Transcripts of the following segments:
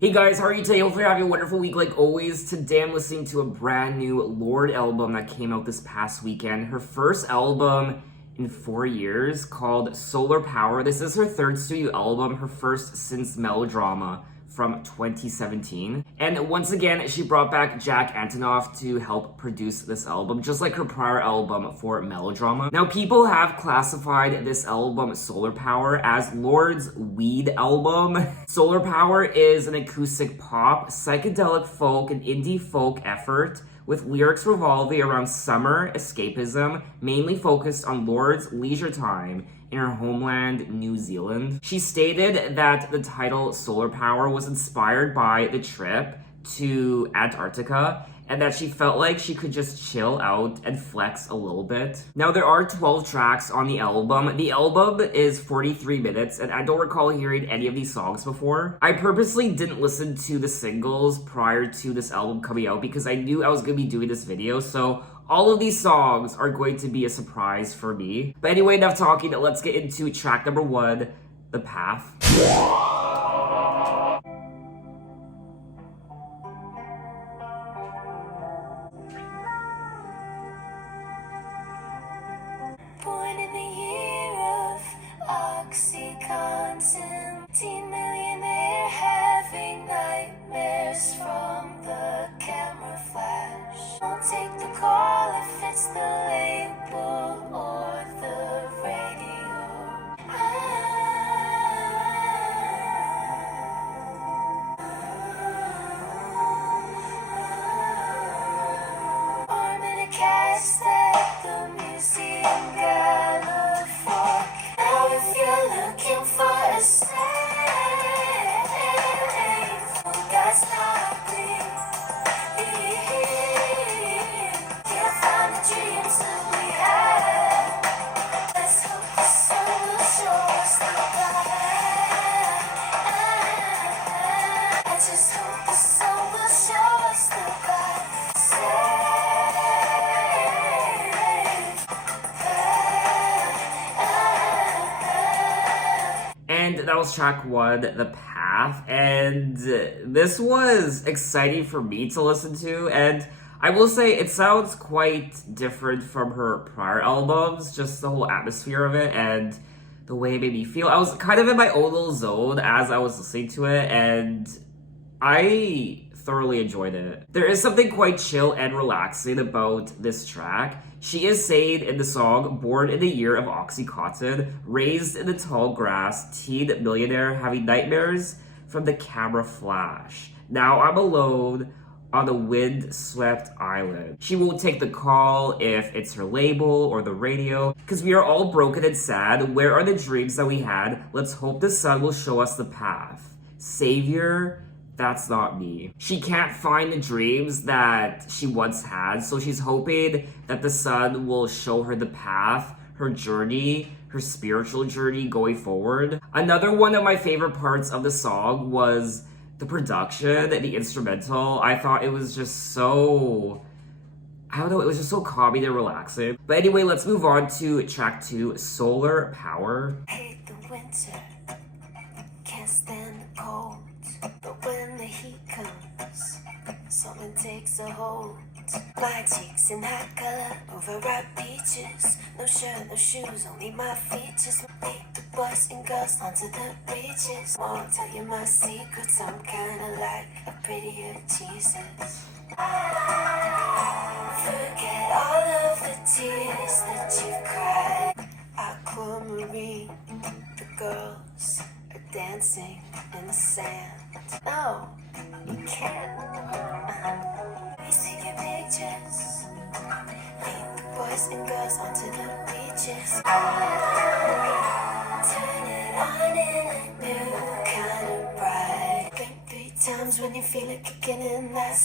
Hey guys, how are you today? Hopefully you're having a wonderful week like always. Today I'm listening to a brand new Lorde album that came out this past weekend. Her first album in 4 years called Solar Power. This is her third studio album, her first since Melodrama from 2017. And once again, she brought back Jack Antonoff to help produce this album, just like her prior album for Melodrama. Now, people have classified this album, Solar Power, as Lorde's weed album. Solar Power is an acoustic pop, psychedelic folk, and indie folk effort with lyrics revolving around summer escapism, mainly focused on Lorde's leisure time in her homeland, New Zealand. She stated that the title Solar Power was inspired by the trip to Antarctica and that she felt like she could just chill out and flex a little bit. Now, there are 12 tracks on the album. The album is 43 minutes, and I don't recall hearing any of these songs before. I purposely didn't listen to the singles prior to this album coming out because I knew I was gonna be doing this video, so all of these songs are going to be a surprise for me. But anyway, enough talking. Let's get into track number 1, The Path. Born in the year of Oxycontin, teen millionaire having nightmares from the camera flash. Won't take the call if it's the label or the radio. Arm in a cast at the museum gala for. Now if you're looking for a safe, that's not me. Can't find the dreams that we had. Let's hope the sun will show us the path. I just hope the sun will show us the path. And that was track 1, The Path, and this was exciting for me to listen to, and I will say it sounds quite different from her prior albums, just the whole atmosphere of it and the way it made me feel. I was kind of in my own little zone as I was listening to it, and I thoroughly enjoyed it. There is something quite chill and relaxing about this track. She is saying in the song, born in the year of Oxycontin, raised in the tall grass, teen millionaire having nightmares from the camera flash. Now I'm alone on a wind-swept island. She won't take the call if it's her label or the radio, because we are all broken and sad. Where are the dreams that we had? Let's hope the sun will show us the path. Savior, that's not me. She can't find the dreams that she once had, so she's hoping that the sun will show her the path, her journey, her spiritual journey going forward. Another one of my favorite parts of the song was the production, the instrumental. I thought it was just so, I don't know, it was just so calming and relaxing. But anyway, let's move on to track 2, Solar Power. Hate the winter, can't stand the cold. But when the heat comes, something takes a hold. My cheeks in hot color, overripe peaches. No shirt, no shoes, only my features. Take the boys and girls onto the beaches. Won't tell you my secrets, I'm kinda like a prettier Jesus. Forget all of the tears that you cried. Aquamarine, the girls are dancing in the sand. No, you can't. Please take your pictures. Lead the boys and girls onto the beaches. Turn it on in a new kind of bright. Blink 3 times when you feel it kicking in that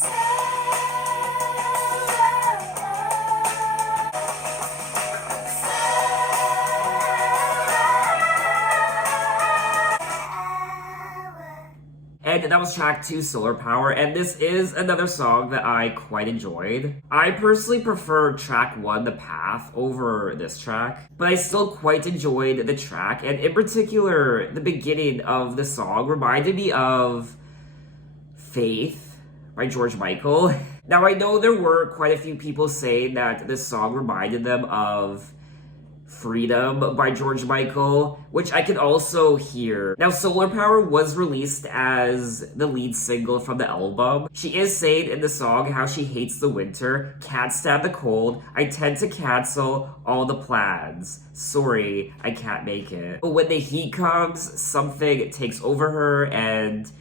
And that was track 2, Solar Power, and this is another song that I quite enjoyed. I personally prefer track 1, The Path, over this track, but I still quite enjoyed the track, and in particular, the beginning of the song reminded me of Faith by George Michael. Now, I know there were quite a few people saying that this song reminded them of Freedom by George Michael, which I can also hear. Now, Solar Power was released as the lead single from the album. She is saying in the song how she hates the winter, can't stand the cold, I tend to cancel all the plans. Sorry, I can't make it. But when the heat comes, something takes over her and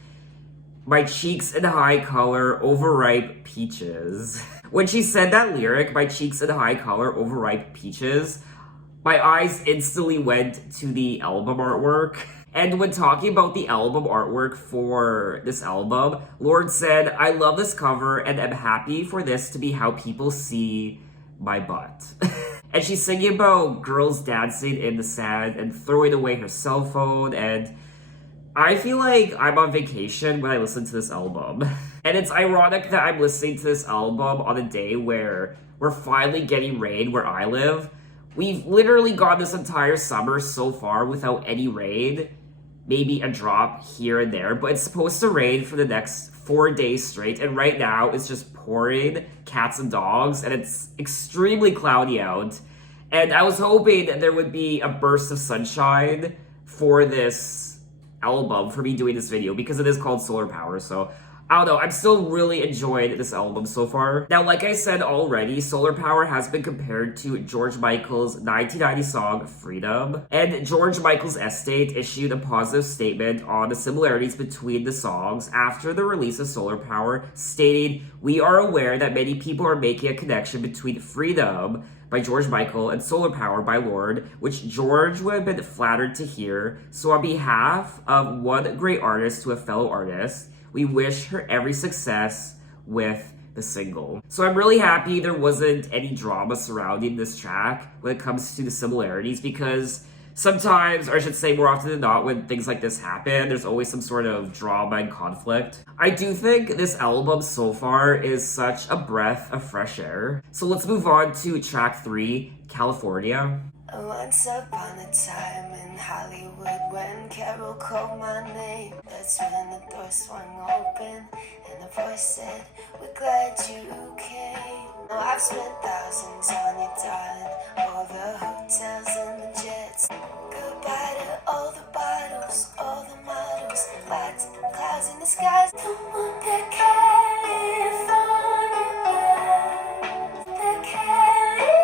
my cheeks in high color, overripe peaches. When she said that lyric, my cheeks in high color, overripe peaches, my eyes instantly went to the album artwork. And when talking about the album artwork for this album, Lorde said, I love this cover and am happy for this to be how people see my butt. And she's singing about girls dancing in the sand and throwing away her cell phone, and I feel like I'm on vacation when I listen to this album. And it's ironic that I'm listening to this album on a day where we're finally getting rain where I live. We've literally gone this entire summer so far without any rain. Maybe a drop here and there, but it's supposed to rain for the next 4 days straight. And right now it's just pouring cats and dogs, and it's extremely cloudy out. And I was hoping that there would be a burst of sunshine for this album, for me doing this video, because it is called Solar Power. So I don't know, I'm still really enjoying this album so far. Now, like I said already, Solar Power has been compared to George Michael's 1990 song, Freedom. And George Michael's estate issued a positive statement on the similarities between the songs after the release of Solar Power, stating, we are aware that many people are making a connection between Freedom by George Michael and Solar Power by Lorde, which George would have been flattered to hear. So on behalf of one great artist to a fellow artist, we wish her every success with the single. So I'm really happy there wasn't any drama surrounding this track when it comes to the similarities, because sometimes, or I should say more often than not, when things like this happen, there's always some sort of drama and conflict. I do think this album so far is such a breath of fresh air. So let's move on to track 3, California. Once upon a time in Hollywood, when Carol called my name, that's when the door swung open and the voice said, we're glad you came. Now I've spent thousands on you, darling, all the hotels and the jets. Goodbye to all the bottles, all the models, back to the clouds in the skies. The one that California love, the California.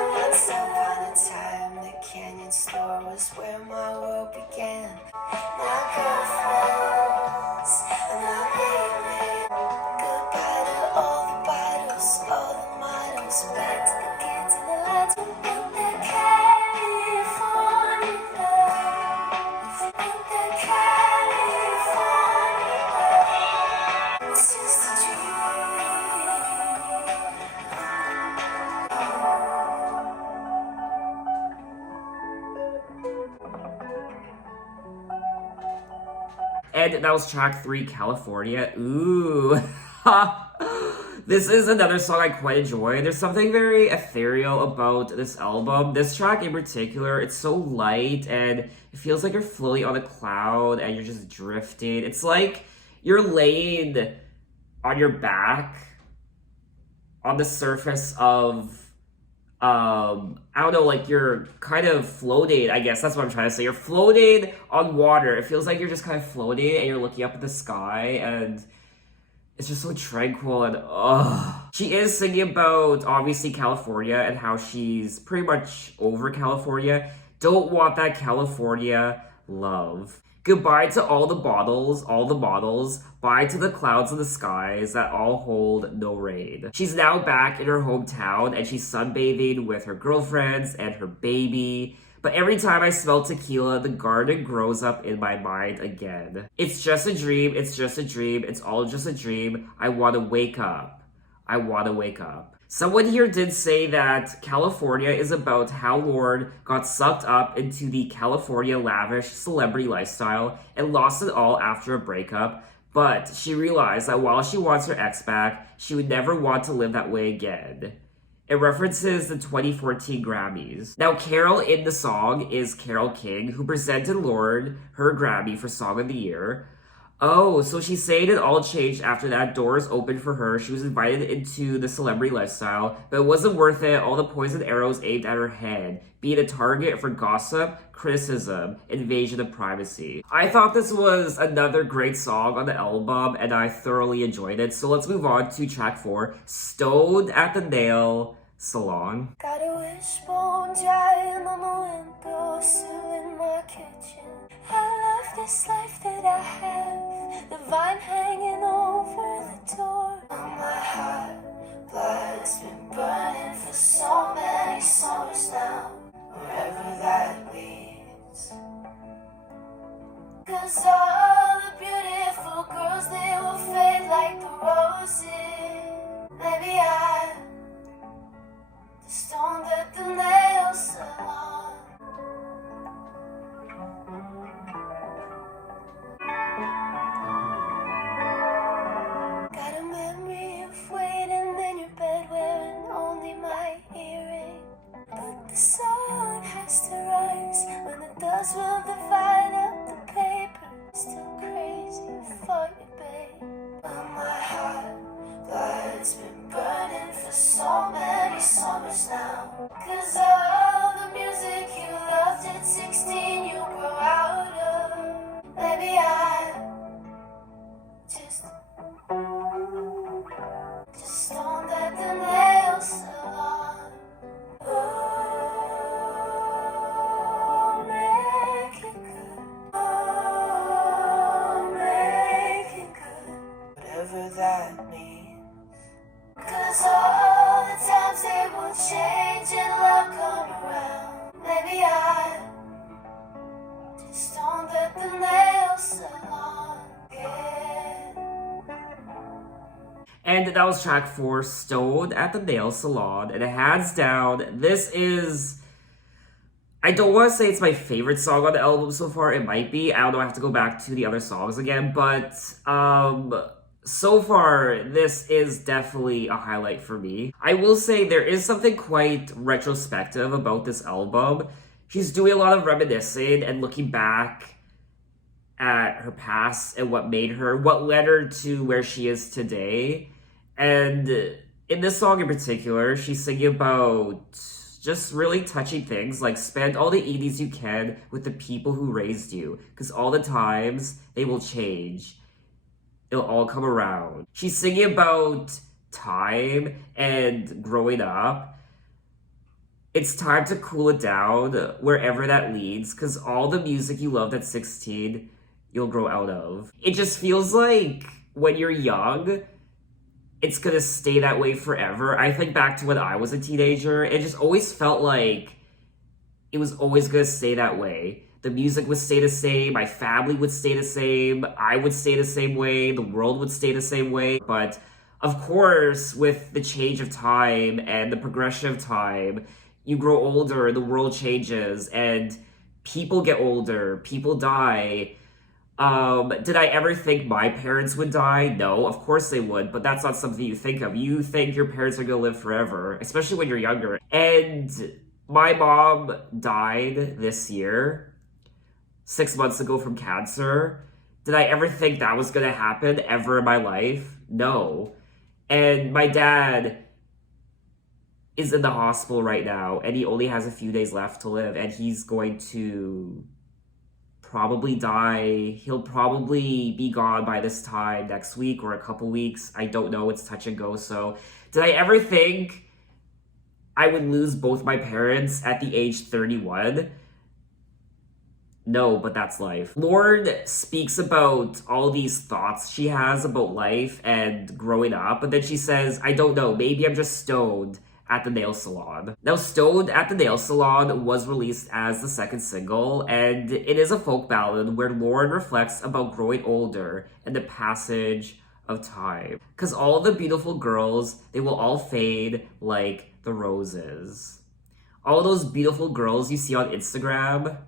Once upon a time, the Canyon store was where my world began. Now girlfriends, and now baby. Goodbye to all the bottles, all the models, back to the kids and the lights. The California love, the California love. It's just a dream. And that was track 3, California. Ooh. This is another song I quite enjoy. There's something very ethereal about this album. This track in particular, it's so light and it feels like you're floating on a cloud and you're just drifting. It's like you're laying on your back on the surface of I don't know, like you're kind of floating, I guess that's what I'm trying to say. You're floating on water. It feels like you're just kind of floating and you're looking up at the sky, and it's just so tranquil. And she is singing about obviously California and how she's pretty much over California. Don't want that California love. Goodbye to all the bottles, all the models. Bye to the clouds and the skies that all hold no rain. She's now back in her hometown and she's sunbathing with her girlfriends and her baby. But every time I smell tequila, the garden grows up in my mind again. It's just a dream, it's just a dream, it's all just a dream. I want to wake up. I want to wake up. Someone here did say that California is about how Lorde got sucked up into the California lavish celebrity lifestyle and lost it all after a breakup, but she realized that while she wants her ex back, she would never want to live that way again. It references the 2014 Grammys. Now, Carol in the song is Carole King, who presented Lorde her Grammy for Song of the Year. Oh, so she's saying it all changed after that. Doors opened for her. She was invited into the celebrity lifestyle, but it wasn't worth it. All the poisoned arrows aimed at her head, being a target for gossip, criticism, invasion of privacy. I thought this was another great song on the album, and I thoroughly enjoyed it. So let's move on to track 4, Stoned at the Nail Salon. Got a wishbone drying on the windowsill in my kitchen. I love this life that I have, the vine hanging over the door. On my heart, blood's been burning for so many summers now, wherever that leads. 'Cause all the beautiful girls, they will fade like the roses. Maybe I stoned at the nail salon. Got a memory of waiting in your bed wearing only my earring. But the sun has to rise when the dust will divide up the paper. Still crazy for you, babe. But my heart, blood's been burning for so many summers now. 'Cause all the music you loved at 16 you grow out of. Maybe I just stoned at the nail salon. Oh, make it good. Oh, make it good. Whatever that means. 'Cause all the times they will change and love come around. Maybe I just stoned at the nail salon again. And that was track 4, Stoned at the Nail Salon. And hands down, this is... I don't want to say it's my favorite song on the album so far. It might be. I don't know. I have to go back to the other songs again. But so far, this is definitely a highlight for me. I will say there is something quite retrospective about this album. She's doing a lot of reminiscing and looking back at her past and what led her to where she is today. And in this song in particular, she's singing about just really touching things like spend all the evenings you can with the people who raised you, because all the times they will change. It'll all come around. She's singing about time and growing up. It's time to cool it down wherever that leads, because all the music you loved at 16, you'll grow out of. It just feels like when you're young, it's gonna stay that way forever. I think back to when I was a teenager, it just always felt like it was always gonna stay that way. The music would stay the same, my family would stay the same, I would stay the same way, the world would stay the same way. But of course, with the change of time and the progression of time, you grow older, the world changes, and people get older, people die. Did I ever think my parents would die? No, of course they would, but that's not something you think of. You think your parents are gonna live forever, especially when you're younger. And my mom died this year, 6 months ago from cancer. Did I ever think that was gonna happen ever in my life? No. And my dad is in the hospital right now, and he only has a few days left to live, and he's going to probably die. He'll probably be gone by this time next week or a couple weeks. I don't know. It's touch and go. So did I ever think I would lose both my parents at the age 31? No, but that's life. Lorde speaks about all these thoughts she has about life and growing up, but then she says, I don't know, maybe I'm just stoned at the nail salon. Now, Stoned at the Nail Salon was released as the second single, and it is a folk ballad where Lorde reflects about growing older and the passage of time. Because all the beautiful girls, they will all fade like the roses. All those beautiful girls you see on Instagram,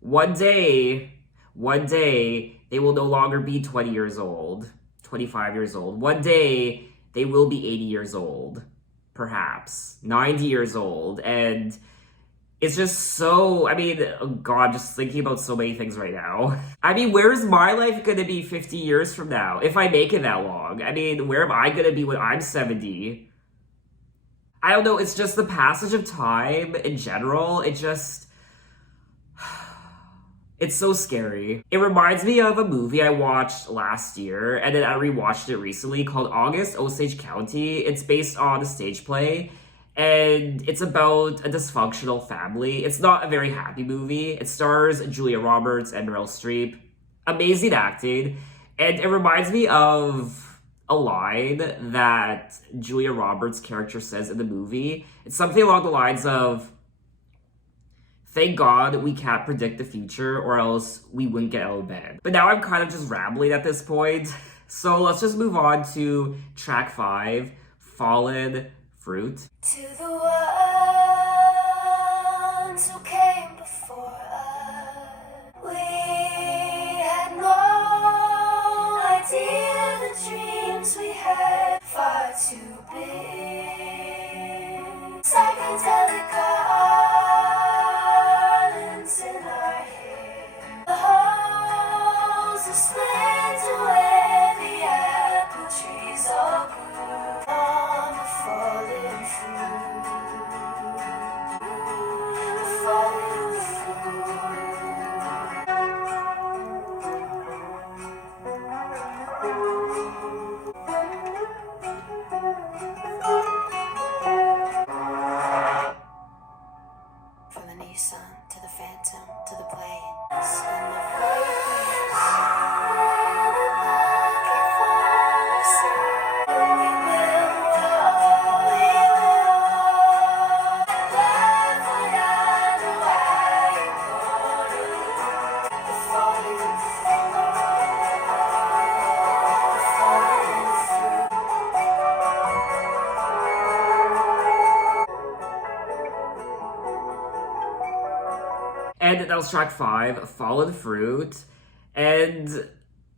one day, they will no longer be 20 years old, 25 years old. One day, they will be 80 years old. Perhaps 90 years old, and It's just so, I mean, oh God, I'm just thinking about so many things right now. I mean, where's my life gonna be 50 years from now if I make it that long? I mean, where am I gonna be when I'm 70? I don't know, it's just the passage of time in general. It's so scary. It reminds me of a movie I watched last year, and then I rewatched it recently called August, Osage County. It's based on a stage play, and it's about a dysfunctional family. It's not a very happy movie. It stars Julia Roberts and Meryl Streep. Amazing acting, and it reminds me of a line that Julia Roberts' character says in the movie. It's something along the lines of, "Thank God we can't predict the future or else we wouldn't get out of bed." But now I'm kind of just rambling at this point. So let's just move on to track 5, Fallen Fruit. To the ones who came before us, we had no idea the dreams we had far too big. Psychedelic gardens in our hair, the halls of splendor where the apple trees all grew on the fallen fruit. The fallen From the Nissan to the Phantom to the planes and the birds. We will, we will. The fallen And that was track 5, Fallen Fruit. And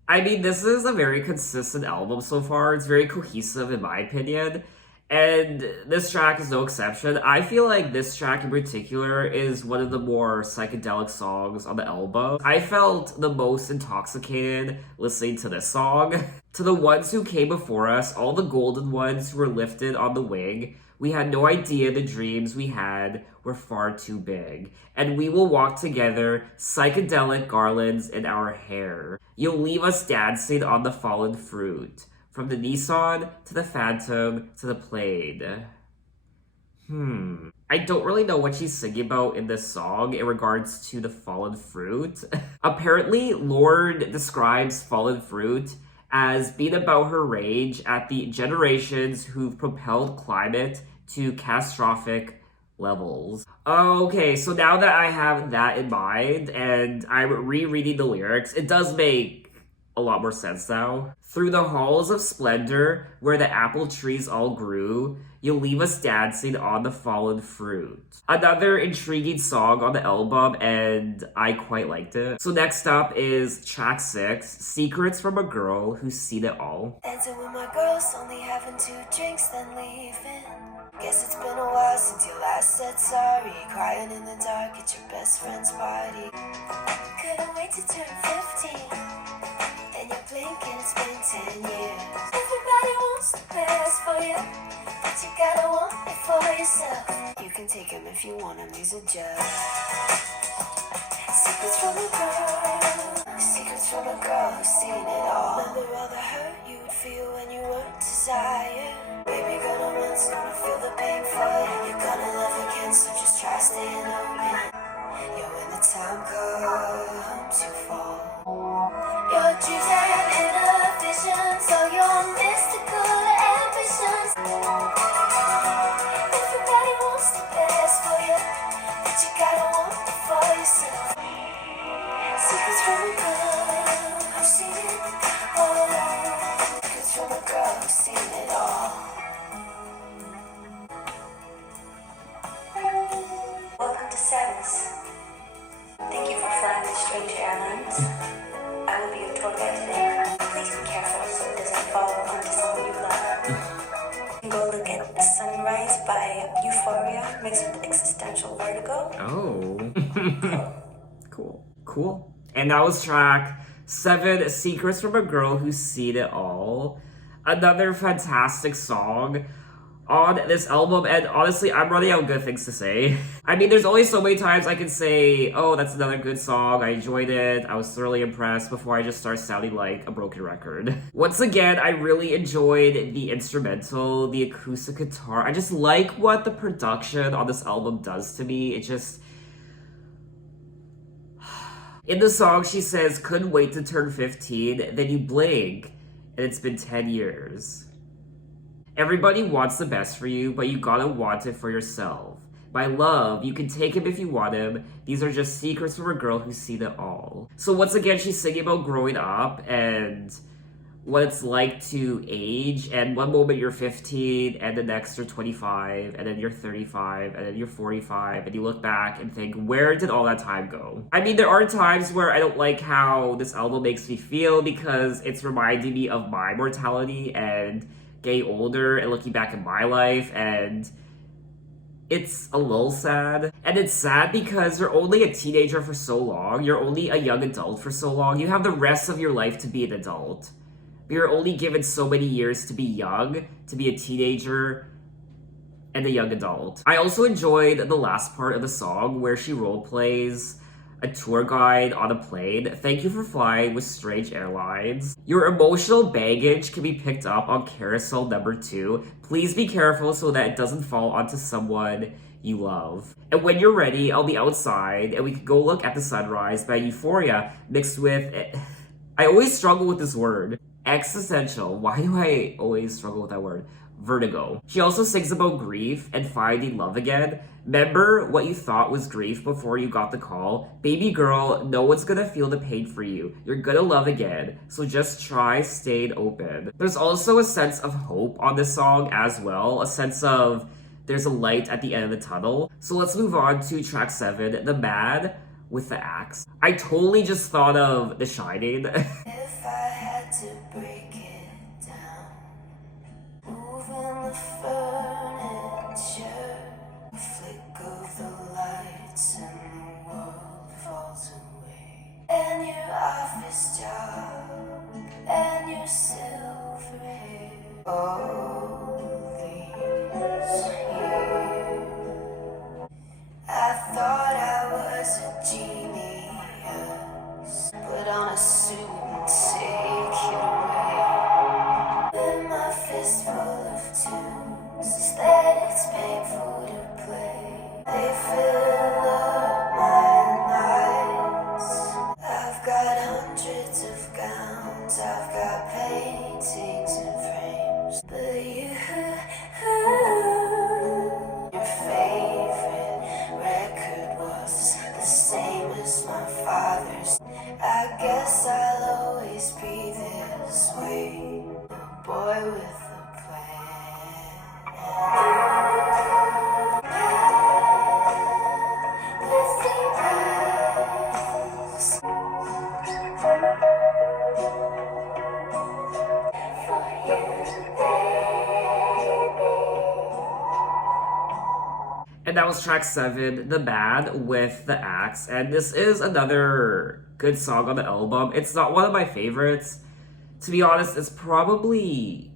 I mean, this is a very consistent album so far. It's very cohesive in my opinion. And this track is no exception. I feel like this track in particular is one of the more psychedelic songs on the album. I felt the most intoxicated listening to this song. To the ones who came before us, all the golden ones who were lifted on the wing, we had no idea the dreams we had were far too big. And we will walk together, psychedelic garlands in our hair. You'll leave us dancing on the fallen fruit. From the Nissan, to the Phantom, to the Plane. I don't really know what she's singing about in this song in regards to the fallen fruit. Apparently, Lorde describes fallen fruit as being about her rage at the generations who've propelled climate to catastrophic levels. Okay, so now that I have that in mind and I'm rereading the lyrics, it does make a lot more sense now. Through the halls of splendor, where the apple trees all grew, you'll leave us dancing on the fallen fruit. Another intriguing song on the album, and I quite liked it. So next up is track 6, Secrets from a Girl Who's Seen It All. dancing with my girls, only having 2 drinks, then leaving. Guess it's been a while since you last said sorry. Crying in the dark at your best friend's party. Couldn't wait to turn 15. Then you blink and it's been 10 years. Everybody wants the best for you, but you gotta want it for yourself. You can take him if you want him, he's a judge. Secrets from a girl, secrets from a girl who's seen it all. Remember all the hurt you would feel when you weren't desired. Baby, gonna once, gonna feel the pain for you. You're gonna love again, so just try staying open. Yeah, when the time comes, you fall. Your dreams and inhibitions, all your mystical ambitions. Everybody wants the best for you, but you gotta want it for yourself. Secrets from a girl who's seen it all. Secrets from a girl who's seen it all. Welcome to Sadness. Thank you for flying with Strange Airlines. I will be your tour guide today. Please be careful so it doesn't fall onto someone you love. You can go look at Sunrise by Euphoria mixed with existential vertigo. Oh. Cool. And that was track 7, Secrets from a Girl Who's Seen It All. Another fantastic song on this album, and honestly, I'm running out of good things to say. I mean, there's only so many times I can say, oh, that's another good song, I enjoyed it, I was thoroughly impressed, before I just start sounding like a broken record. Once again, I really enjoyed the instrumental, the acoustic guitar. I just like what the production on this album does to me. It just... In the song, she says, couldn't wait to turn 15, then you blink, and it's been 10 years. Everybody wants the best for you, but you gotta want it for yourself. My love, you can take him if you want him. These are just secrets from a girl who's seen it all. So once again, she's singing about growing up and what it's like to age, and one moment you're 15, and the next you're 25, and then you're 35, and then you're 45, and you look back and think, where did all that time go? I mean, there are times where I don't like how this album makes me feel, because it's reminding me of my mortality and getting older and looking back at my life, and it's a little sad. And it's sad because you're only a teenager for so long, you're only a young adult for so long, you have the rest of your life to be an adult. But you're only given so many years to be young, to be a teenager, and a young adult. I also enjoyed the last part of the song where she role plays a tour guide on a plane. Thank you for flying with strange airlines. Your emotional baggage can be picked up on carousel number 2. Please be careful so that it doesn't fall onto someone you love. And when you're ready, I'll be outside and we can go look at the sunrise by Euphoria mixed with... I always struggle with this word. Existential. Why do I always struggle with that word? Vertigo. She also sings about grief and finding love again. Remember what you thought was grief before you got the call? Baby girl, no one's gonna feel the pain for you. You're gonna love again. So just try staying open. There's also a sense of hope on this song as well. A sense of there's a light at the end of the tunnel. So let's move on to track 7, The Mad with the Axe. I totally just thought of The Shining. If I had to break it down, moving the furniture, a flick of the lights and the world falls away. And your office job, and your silver hair, all these years. I thought I was a genius. Put on a suit and take it away. With my fist full of tunes that it's painful to play. They fill up my nights. I've got hundreds of gowns. I've got paintings and frames. But your favorite record was the same as my father's. I guess I'll always be this way, the boy with a plan. With the eyes for you, baby. And that was track 7, The Bad with the Axe. And this is another good song on the album. It's not one of my favorites. To be honest, it's probably...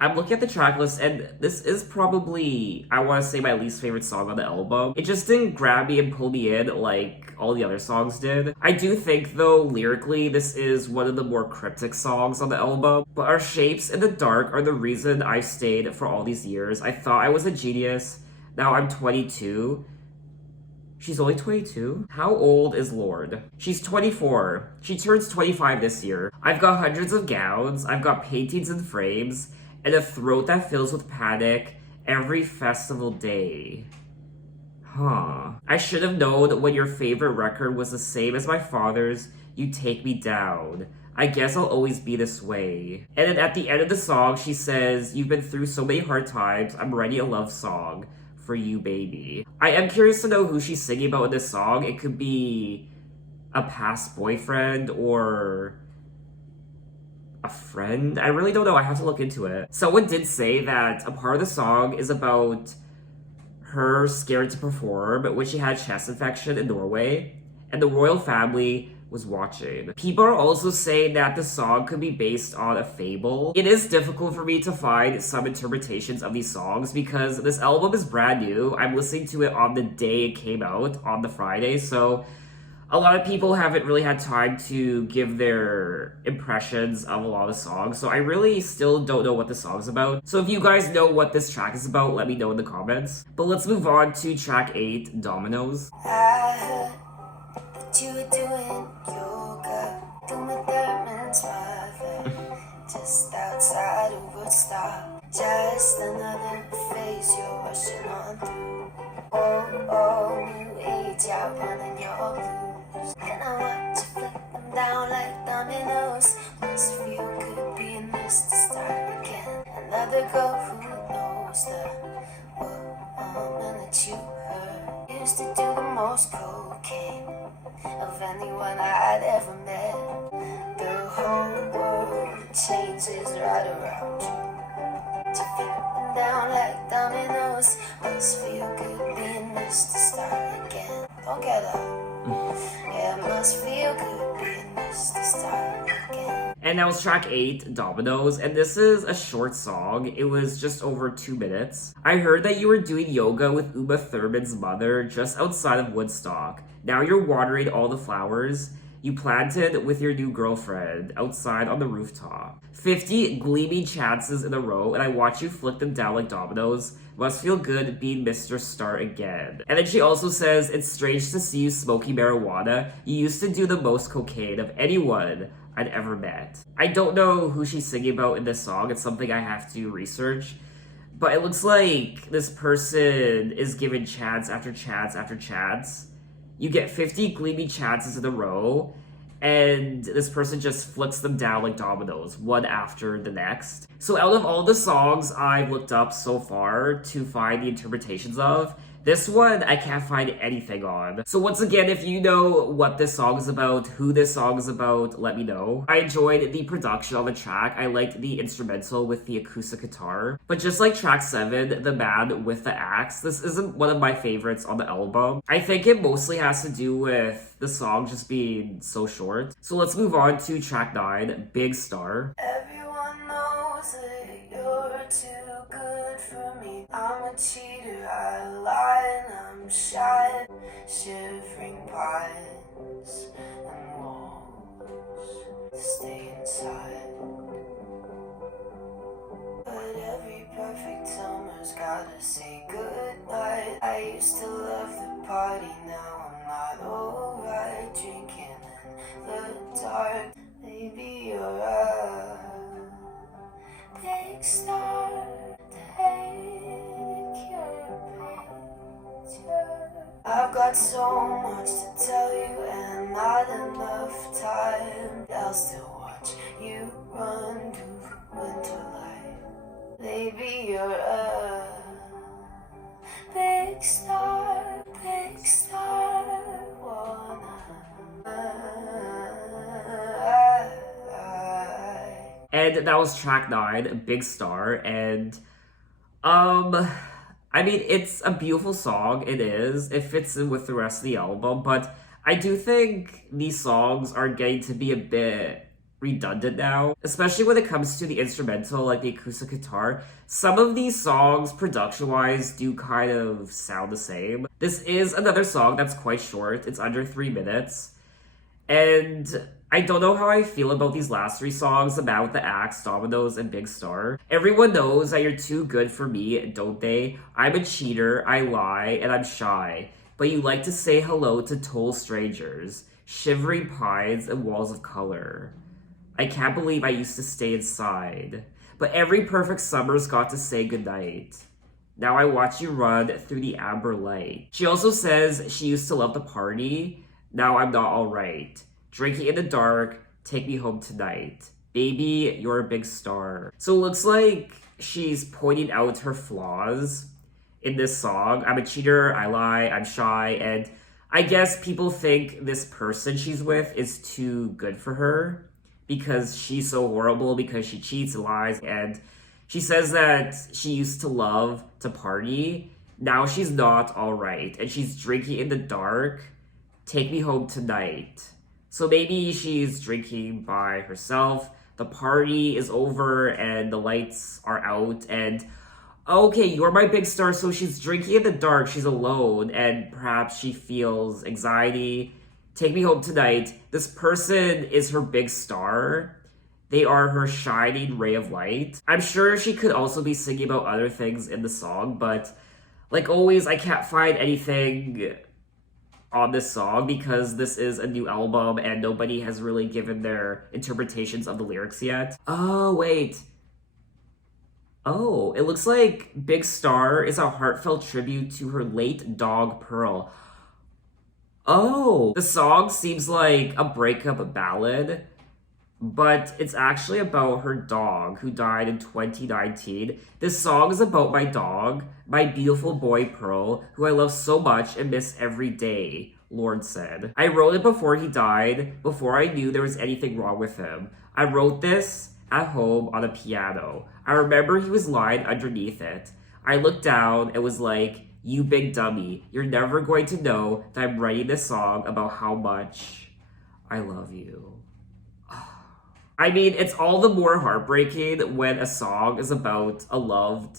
I'm looking at the track list, and this is probably, I want to say, my least favorite song on the album. It just didn't grab me and pull me in like all the other songs did. I do think, though, lyrically, this is one of the more cryptic songs on the album. But Our Shapes in the Dark are the reason I stayed for all these years. I thought I was a genius. Now I'm 22. She's only 22? How old is Lorde? She's 24. She turns 25 this year. I've got hundreds of gowns, I've got paintings and frames, and a throat that fills with panic every festival day. Huh. I should have known when your favorite record was the same as my father's, You Take Me Down. I guess I'll always be this way. And then at the end of the song, she says, you've been through so many hard times, I'm writing a love song for you, baby. I am curious to know who she's singing about in this song. It could be a past boyfriend or a friend. I really don't know. I have to look into it. Someone did say that a part of the song is about her scared to perform when she had chest infection in Norway, and the royal family was watching. People are also saying that the song could be based on a fable. It is difficult for me to find some interpretations of these songs because this album is brand new. I'm listening to it on the day it came out, on the Friday, so a lot of people haven't really had time to give their impressions of a lot of the songs, so I really still don't know what the song's about. So if you guys know what this track is about, let me know in the comments. But let's move on to track 8, Dominoes. I heard that you were doing yoga, Uma Thurman's mother, just outside of Woodstock. Just another phase you're rushing on through. Oh, new age out running your blues. And I watch you flick them down like dominoes. Must feel good being this to start again. Another girl who knows the woman that you heard used to do the most cocaine of anyone I'd ever met. The whole world changes right around you. To flip them down like dominoes. Must feel good being this to start again. Don't get up. Yeah, it must feel good being this to start again. And that was track 8, Dominoes, and this is a short song. It was just over 2 minutes. I heard that you were doing yoga with Uma Thurman's mother just outside of Woodstock. Now you're watering all the flowers you planted with your new girlfriend outside on the rooftop. 50 gleaming chances in a row, and I watch you flick them down like dominoes. Must feel good being Mr. Star again. And then she also says, it's strange to see you smoking marijuana. You used to do the most cocaine of anyone I'd ever met. I don't know who she's singing about in this song. It's something I have to research. But it looks like this person is given chance after chance after chance. You get 50 gleaming chances in a row, and this person just flicks them down like dominoes, one after the next. So out of all the songs I've looked up so far to find the interpretations of, this one I can't find anything on. So once again, if you know what this song is about, who this song is about, let me know. I enjoyed the production on the track. I liked the instrumental with the acoustic guitar. But just like track 7, The Man with the Axe, this isn't one of my favorites on the album. I think it mostly has to do with the song just being so short. So let's move on to track 9, Big Star. Everyone knows that you're too good for me. I'm a cheater, I lie and I'm shy. Shivering pines and walls to stay inside. But every perfect summer's gotta say goodnight. I used to love the party, now I'm not alright. Drinking in the dark. Maybe you're a big star. Take your picture. I've got so much to tell you and not enough time. I'll still watch you run through winter light. Maybe you're a big star, And that was track 9, Big Star, and I mean, it's a beautiful song, it is. It fits in with the rest of the album, but I do think these songs are getting to be a bit redundant now, especially when it comes to the instrumental, like the acoustic guitar. Some of these songs, production-wise, do kind of sound the same. This is another song that's quite short. It's under 3 minutes. And I don't know how I feel about these last 3 songs, The Man with the Axe, Dominoes, and Big Star. Everyone knows that you're too good for me, don't they? I'm a cheater, I lie, and I'm shy. But you like to say hello to total strangers, shivering pines and walls of color. I can't believe I used to stay inside. But every perfect summer's got to say goodnight. Now I watch you run through the amber light. She also says she used to love the party. Now I'm not alright. Drinking in the dark, take me home tonight. Baby, you're a big star. So it looks like she's pointing out her flaws in this song. I'm a cheater, I lie, I'm shy, and I guess people think this person she's with is too good for her because she's so horrible, because she cheats and lies, and she says that she used to love to party. Now she's not alright, and she's drinking in the dark. Take me home tonight. So maybe she's drinking by herself. The party is over and the lights are out, and okay, you're my big star. So she's drinking in the dark, she's alone, and perhaps she feels anxiety. Take me home tonight. This person is her big star. They are her shining ray of light. I'm sure she could also be singing about other things in the song, but like always, I can't find anything on this song because this is a new album and nobody has really given their interpretations of the lyrics yet. Oh, wait. Oh, it looks like Big Star is a heartfelt tribute to her late dog, Pearl. Oh, the song seems like a breakup ballad, but it's actually about her dog who died in 2019. This song is about my dog, my beautiful boy Pearl, who I love so much and miss every day, Lorde said. I wrote it before he died, before I knew there was anything wrong with him. I wrote this at home on a piano. I remember he was lying underneath it. I looked down and was like, you big dummy, you're never going to know that I'm writing this song about how much I love you. I mean, it's all the more heartbreaking when a song is about a loved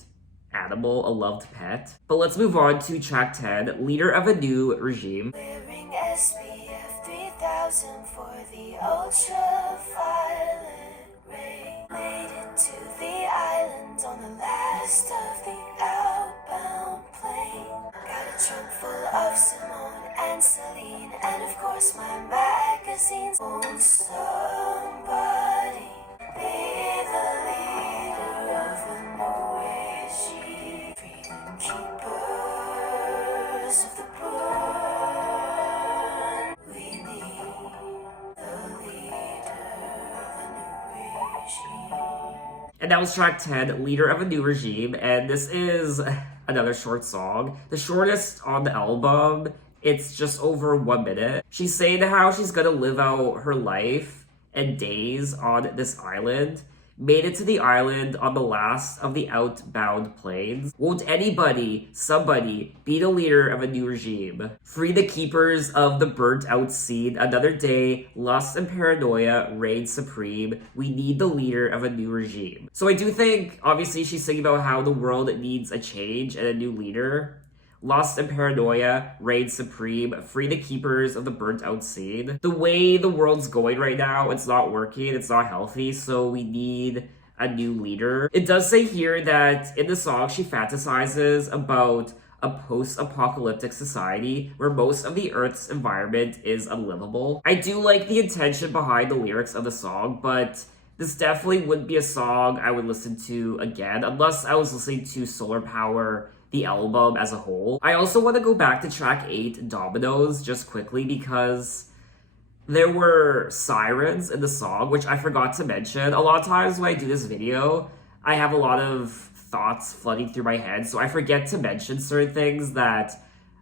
animal, a loved pet. But let's move on to track 10, Leader of a New Regime. Wearing SPF 3000 for the ultraviolet ray. Made it to the island on the last of the outbound plane. Got a trunk full of Simone and Celine, and of course my magazines. Won't somebody be the leader of a new regime? Freedom keepers of the burn. We need the leader of a new regime. And that was track 10, Leader of a New Regime, and this is another short song. The shortest on the album. It's just over 1 minute. She's saying how she's gonna live out her life and days on this island. Made it to the island on the last of the outbound planes. Won't anybody, somebody, be the leader of a new regime? Free the keepers of the burnt out scene. Another day, lust and paranoia reign supreme. We need the leader of a new regime. So I do think, obviously, she's singing about how the world needs a change and a new leader. Lust and paranoia reign supreme. Free the keepers of the burnt out scene. The way the world's going right now, it's not working, it's not healthy, so we need a new leader. It does say here that in the song she fantasizes about a post-apocalyptic society where most of the Earth's environment is unlivable. I do like the intention behind the lyrics of the song, but this definitely wouldn't be a song I would listen to again unless I was listening to Solar Power, the album as a whole. I also want to go back to track 8, Dominoes, just quickly because there were sirens in the song, which I forgot to mention. A lot of times when I do this video, I have a lot of thoughts flooding through my head, so I forget to mention certain things that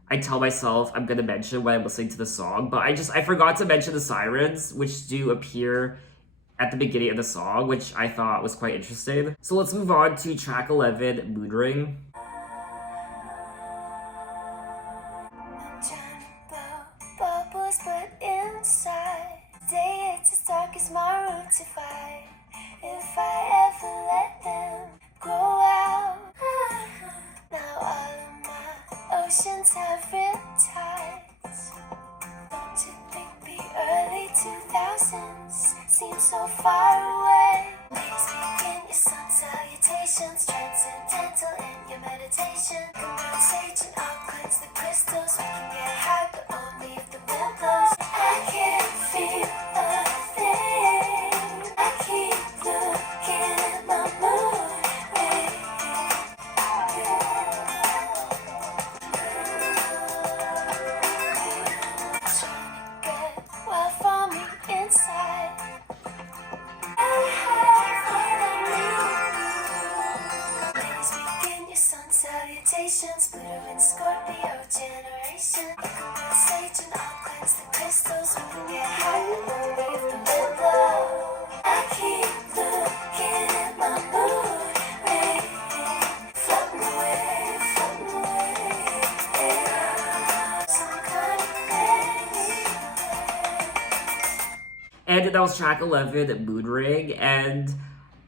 I tell myself I'm gonna mention when I'm listening to the song, but I forgot to mention the sirens, which do appear at the beginning of the song, which I thought was quite interesting. So let's move on to track 11, Moonring. Bubbles, but inside, day it's as dark as my roots. If I ever let them grow out, now all of my oceans have riptides. Don't you think the early 2000s seem so far away? Please begin your sun salutations, transcendental in your that was track 11, Mood Ring, and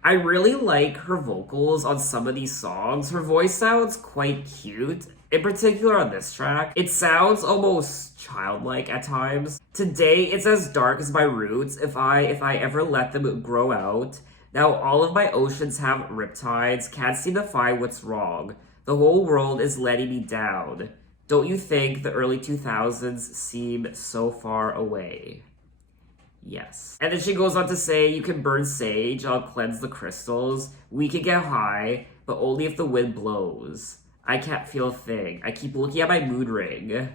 I really like her vocals on some of these songs. Her voice sounds quite cute. In particular on this track, it sounds almost childlike at times. Today, it's as dark as my roots if I ever let them grow out. Now all of my oceans have riptides, can't seem to find what's wrong. The whole world is letting me down. Don't you think the early 2000s seem so far away? Yes. And then she goes on to say, you can burn sage, I'll cleanse the crystals. We can get high, but only if the wind blows. I can't feel a thing. I keep looking at my mood ring.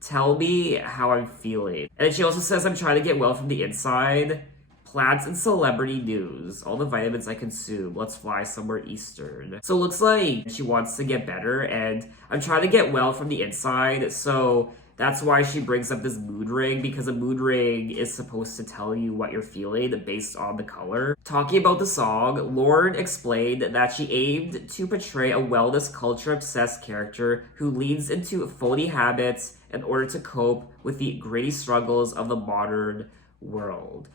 Tell me how I'm feeling. And then she also says, I'm trying to get well from the inside. Plants and celebrity news. All the vitamins I consume. Let's fly somewhere eastern. So it looks like she wants to get better, and I'm trying to get well from the inside, so that's why she brings up this mood ring, because a mood ring is supposed to tell you what you're feeling based on the color. Talking about the song, Lorde explained that she aimed to portray a wellness culture-obsessed character who leans into phony habits in order to cope with the gritty struggles of the modern world.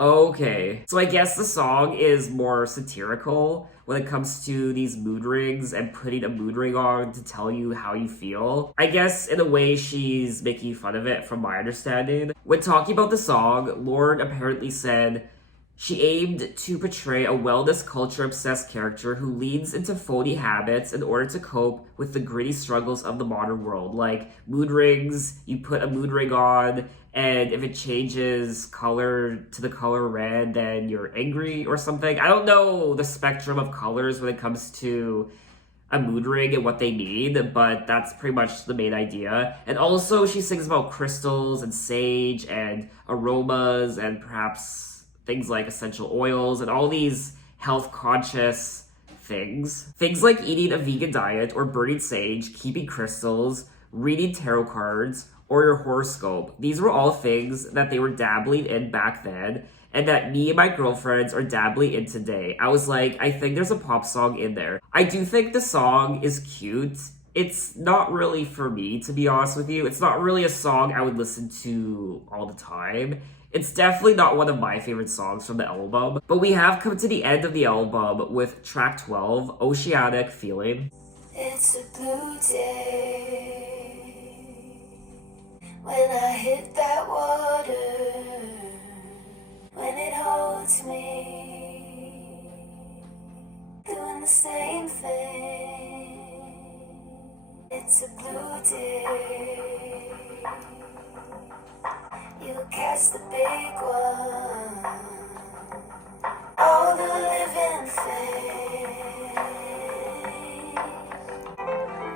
Okay, so I guess the song is more satirical when it comes to these mood rings and putting a mood ring on to tell you how you feel. I guess in a way she's making fun of it from my understanding. When talking about the song, Lorde apparently said she aimed to portray a wellness culture-obsessed character who leans into phony habits in order to cope with the gritty struggles of the modern world. Like mood rings, you put a mood ring on, and if it changes color to the color red, then you're angry or something. I don't know the spectrum of colors when it comes to a mood ring and what they mean, but that's pretty much the main idea. And also, she sings about crystals and sage and aromas and perhaps things like essential oils and all these health-conscious things. Things like eating a vegan diet or burning sage, keeping crystals, reading tarot cards, or your horoscope. These were all things that they were dabbling in back then, and that me and my girlfriends are dabbling in today. I was like, I think there's a pop song in there. I do think the song is cute. It's not really for me, to be honest with you. It's not really a song I would listen to all the time. It's definitely not one of my favorite songs from the album. But we have come to the end of the album with track 12, Oceanic Feeling. It's a blue day when I hit that water, when it holds me, doing the same thing. It's a blue day. You catch the big one, all the living things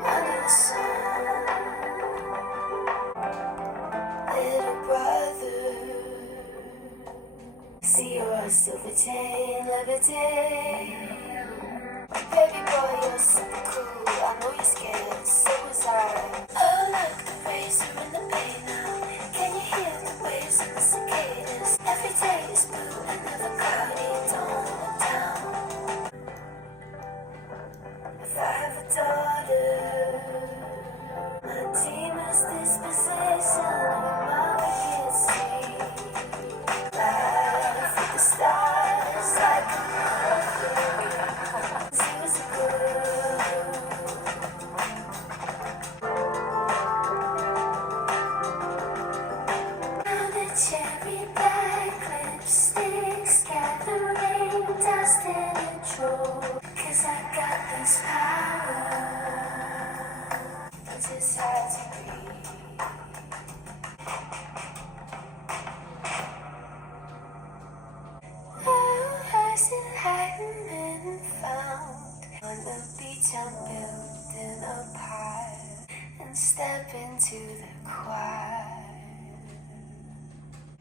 under the sun. Little brother, see you're a silver chain, levitate. Baby boy, you're super cool. I know you're scared, so was I. Oh look, the rays are in the bay now. Can you hear the waves and the cicadas? Every day is blue, another cloudy dawn down. If I have a daughter, my demon's disposition, my wicked sweet. Laugh with the stars like a mother. She was a girl. Now the cherry black lipsticks gathering dust in a drawer. 'Cause I got this power. I just had to breathe. Oh, I said I hadn't been found. On the beach I'm building a pile and step into the choir.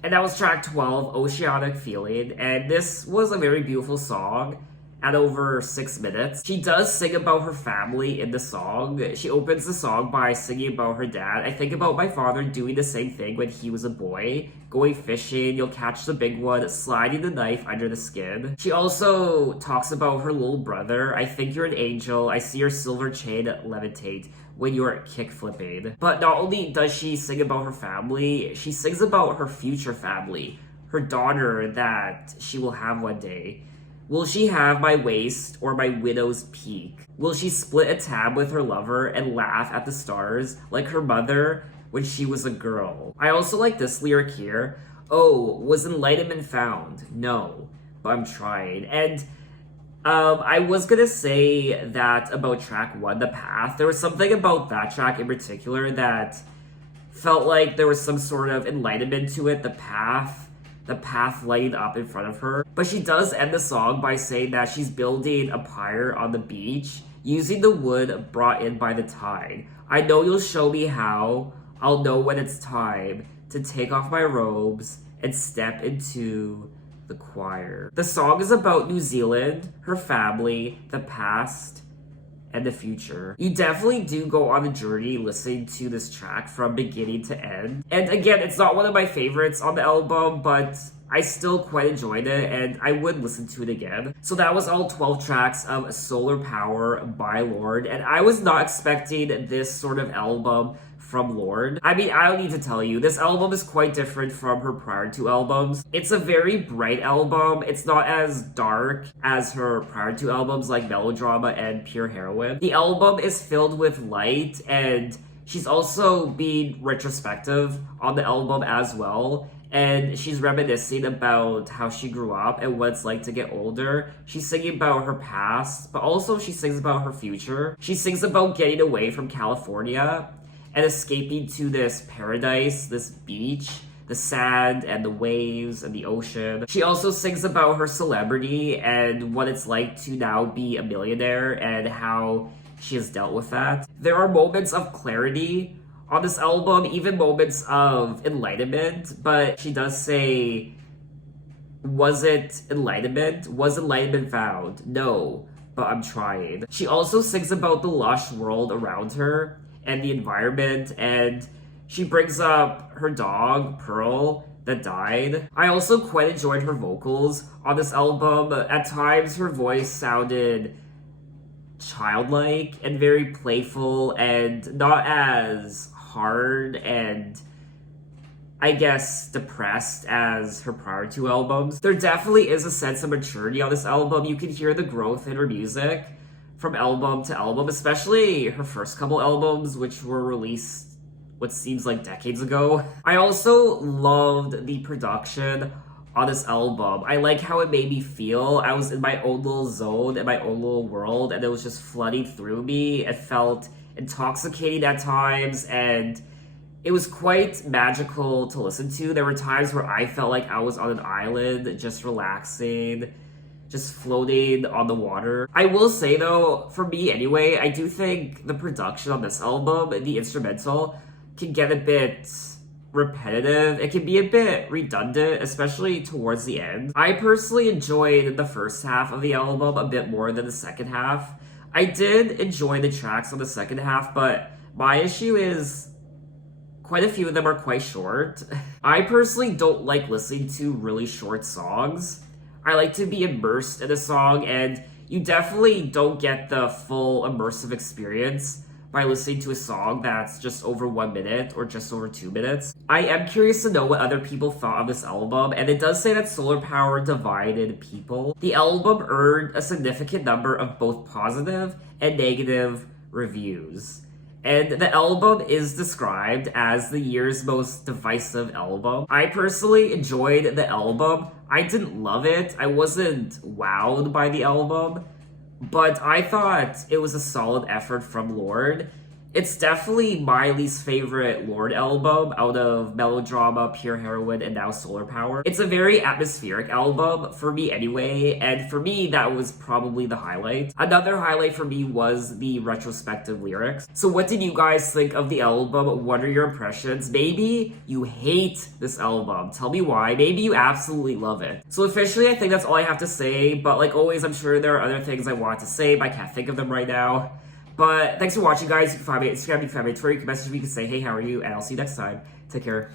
And that was track 12, Oceanic Feeling, and this was a very beautiful song at over 6 minutes. She does sing about her family in the song. She opens the song by singing about her dad. I think about my father doing the same thing when he was a boy. Going fishing, you'll catch the big one, sliding the knife under the skin. She also talks about her little brother. I think you're an angel. I see your silver chain levitate when you're kick flipping. But not only does she sing about her family, she sings about her future family. her daughter that she will have one day. Will she have my waist or my widow's peak? Will she split a tab with her lover and laugh at the stars like her mother when she was a girl? I also like this lyric here. Oh, was enlightenment found? No, but I'm trying. And I was gonna say that about track 1, The Path. There was something about that track in particular that felt like there was some sort of enlightenment to it. The path lighting up in front of her. But she does end the song by saying that she's building a pyre on the beach using the wood brought in by the tide. I know you'll show me how. I'll know when it's time to take off my robes and step into the choir. The song is about New Zealand, her family, the past, and the future. You definitely do go on a journey listening to this track from beginning to end. And again, it's not one of my favorites on the album, but I still quite enjoyed it and I would listen to it again. So that was all 12 tracks of Solar Power by Lorde, and I was not expecting this sort of album from Lorde. I mean, I don't need to tell you, this album is quite different from her prior 2 albums. It's a very bright album. It's not as dark as her prior 2 albums like Melodrama and Pure Heroine. The album is filled with light, and she's also being retrospective on the album as well. And she's reminiscing about how she grew up and what it's like to get older. She's singing about her past, but also she sings about her future. She sings about getting away from California and escaping to this paradise, this beach, the sand and the waves and the ocean. She also sings about her celebrity and what it's like to now be a millionaire and how she has dealt with that. There are moments of clarity on this album, even moments of enlightenment, but she does say, was it enlightenment? Was enlightenment found? No, but I'm trying. She also sings about the lush world around her and the environment, and she brings up her dog, Pearl, that died. I also quite enjoyed her vocals on this album. At times, her voice sounded childlike and very playful and not as hard and, I guess, depressed as her prior 2 albums. There definitely is a sense of maturity on this album. You can hear the growth in her music from album to album, especially her first couple albums, which were released what seems like decades ago. I also loved the production on this album. I like how it made me feel. I was in my own little zone, in my own little world, and it was just flooding through me. It felt intoxicating at times, and it was quite magical to listen to. There were times where I felt like I was on an island, just relaxing, just floating on the water. I will say though, for me anyway, I do think the production on this album, the instrumental, can get a bit repetitive. It can be a bit redundant, especially towards the end. I personally enjoyed the first half of the album a bit more than the second half. I did enjoy the tracks on the second half, but my issue is quite a few of them are quite short. I personally don't like listening to really short songs. I like to be immersed in a song, and you definitely don't get the full immersive experience by listening to a song that's just over 1 minute or just over 2 minutes. I am curious to know what other people thought of this album, and it does say that Solar Power divided people. The album earned a significant number of both positive and negative reviews. And the album is described as the year's most divisive album. I personally enjoyed the album. I didn't love it. I wasn't wowed by the album, but I thought it was a solid effort from Lorde. It's definitely my least favorite Lorde album out of Melodrama, Pure Heroine, and now Solar Power. It's a very atmospheric album, for me anyway, and for me that was probably the highlight. Another highlight for me was the retrospective lyrics. So what did you guys think of the album? What are your impressions? Maybe you hate this album. Tell me why. Maybe you absolutely love it. So officially, I think that's all I have to say, but like always, I'm sure there are other things I want to say, but I can't think of them right now. But thanks for watching, guys. You can find me on Instagram, you can find me on Twitter, you can message me, you can say, hey, how are you? And I'll see you next time. Take care.